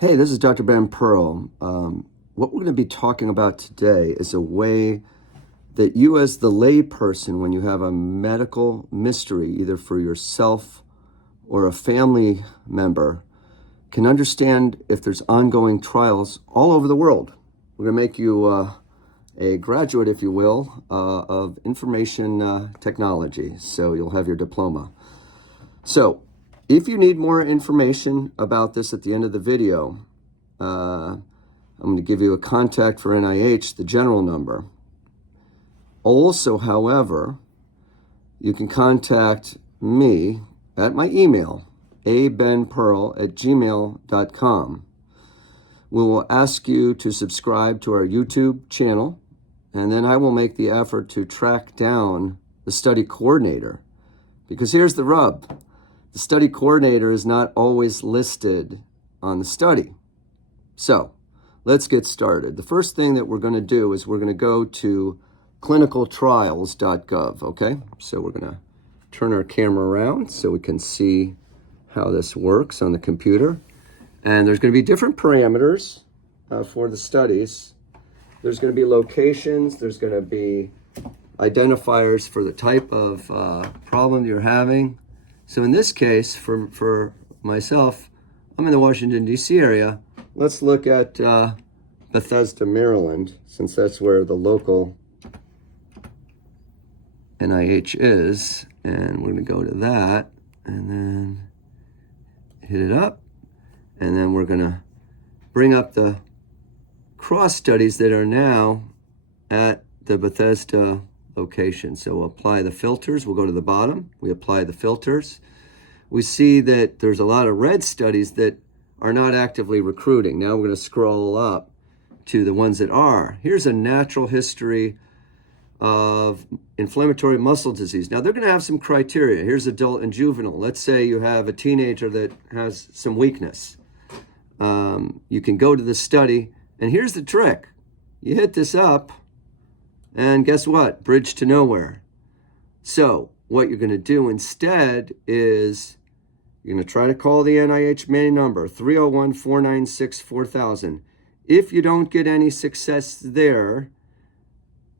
Hey, this is Dr. Ben Pearl. What we're going to be talking about today is a way that you, as the lay person, when you have a medical mystery, either for yourself or a family member, can understand if there's ongoing trials all over the world. We're going to make you a graduate, if you will, of information technology. So you'll have your diploma. So if you need more information about this at the end of the video, I'm going to give you a contact for NIH, the general number. Also, however, you can contact me at my email, abenpearl@gmail.com. We will ask you to subscribe to our YouTube channel, and then I will make the effort to track down the study coordinator. Because here's the rub. The study coordinator is not always listed on the study. So let's get started. The first thing that we're going to do is we're going to go to clinicaltrials.gov, okay? So we're going to turn our camera around so we can see how this works on the computer. And there's going to be different parameters for the studies. There's going to be locations. There's going to be identifiers for the type of problem you're having. So in this case, for myself, I'm in the Washington, D.C. area. Let's look at Bethesda, Maryland, since that's where the local NIH is. And we're going to go to that and then hit it up. And then we're going to bring up the cross studies that are now at the Bethesda location. So we'll apply the filters. We'll go to the bottom. We apply the filters. We see that there's a lot of red studies that are not actively recruiting. Now we're going to scroll up to the ones that are. Here's a natural history of inflammatory muscle disease. Now they're going to have some criteria. Here's adult and juvenile. Let's say you have a teenager that has some weakness. You can go to the study, and here's the trick. You hit this up, and guess what? Bridge to nowhere. So what you're going to do instead is you're going to try to call the NIH main number, 301-496-4000. If you don't get any success there,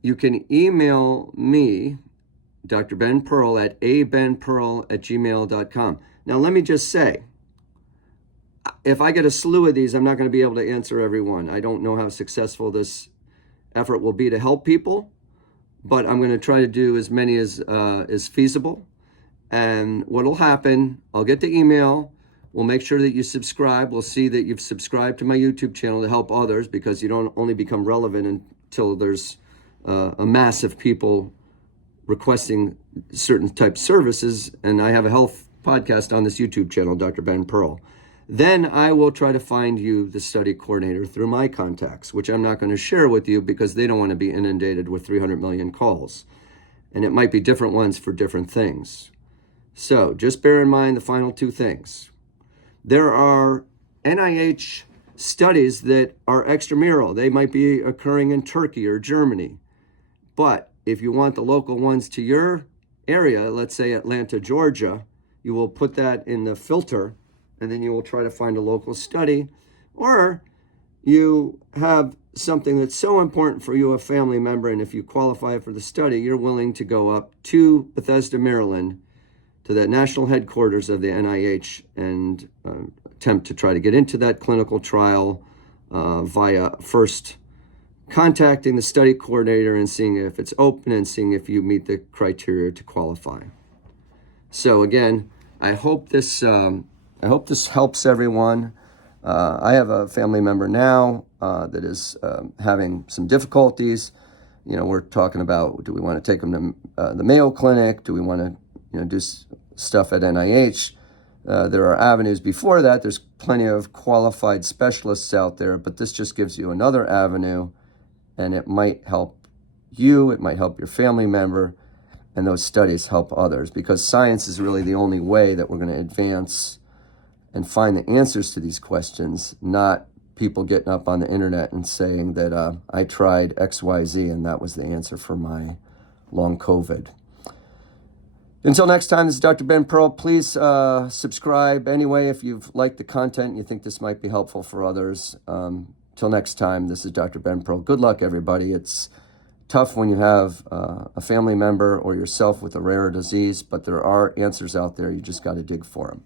you can email me, Dr. Ben Pearl, at abenpearl@gmail.com. Now, let me just say, if I get a slew of these, I'm not going to be able to answer every one. I don't know how successful this effort will be to help people, but I'm going to try to do as many as is feasible. And what will happen, I'll get the email. We'll make sure that you subscribe. We'll see that you've subscribed to my YouTube channel to help others, because you don't only become relevant until there's a mass of people requesting certain type services. And I have a health podcast on this YouTube channel, Dr. Ben Pearl. Then I will try to find you the study coordinator through my contacts, which I'm not going to share with you because they don't want to be inundated with 300 million calls. And it might be different ones for different things. So just bear in mind the final two things. There are NIH studies that are extramural. They might be occurring in Turkey or Germany. But if you want the local ones to your area, let's say Atlanta, Georgia, you will put that in the filter, and then you will try to find a local study. Or you have something that's so important for you, a family member, and if you qualify for the study, you're willing to go up to Bethesda, Maryland, to the national headquarters of the NIH and attempt to try to get into that clinical trial via first contacting the study coordinator and seeing if it's open and seeing if you meet the criteria to qualify. So again, I hope this helps everyone. I have a family member now that is having some difficulties. You know, we're talking about, do we want to take them to the Mayo Clinic? Do we want to do stuff at NIH? There are avenues before that. There's plenty of qualified specialists out there, but this just gives you another avenue, and it might help you, it might help your family member, and those studies help others, because science is really the only way that we're going to advance and find the answers to these questions, not people getting up on the internet and saying that I tried XYZ and that was the answer for my long COVID. Until next time, this is Dr. Ben Pearl. Please subscribe anyway if you've liked the content and you think this might be helpful for others. Till next time, this is Dr. Ben Pearl. Good luck, everybody. It's tough when you have a family member or yourself with a rare disease, but there are answers out there. You just got to dig for them.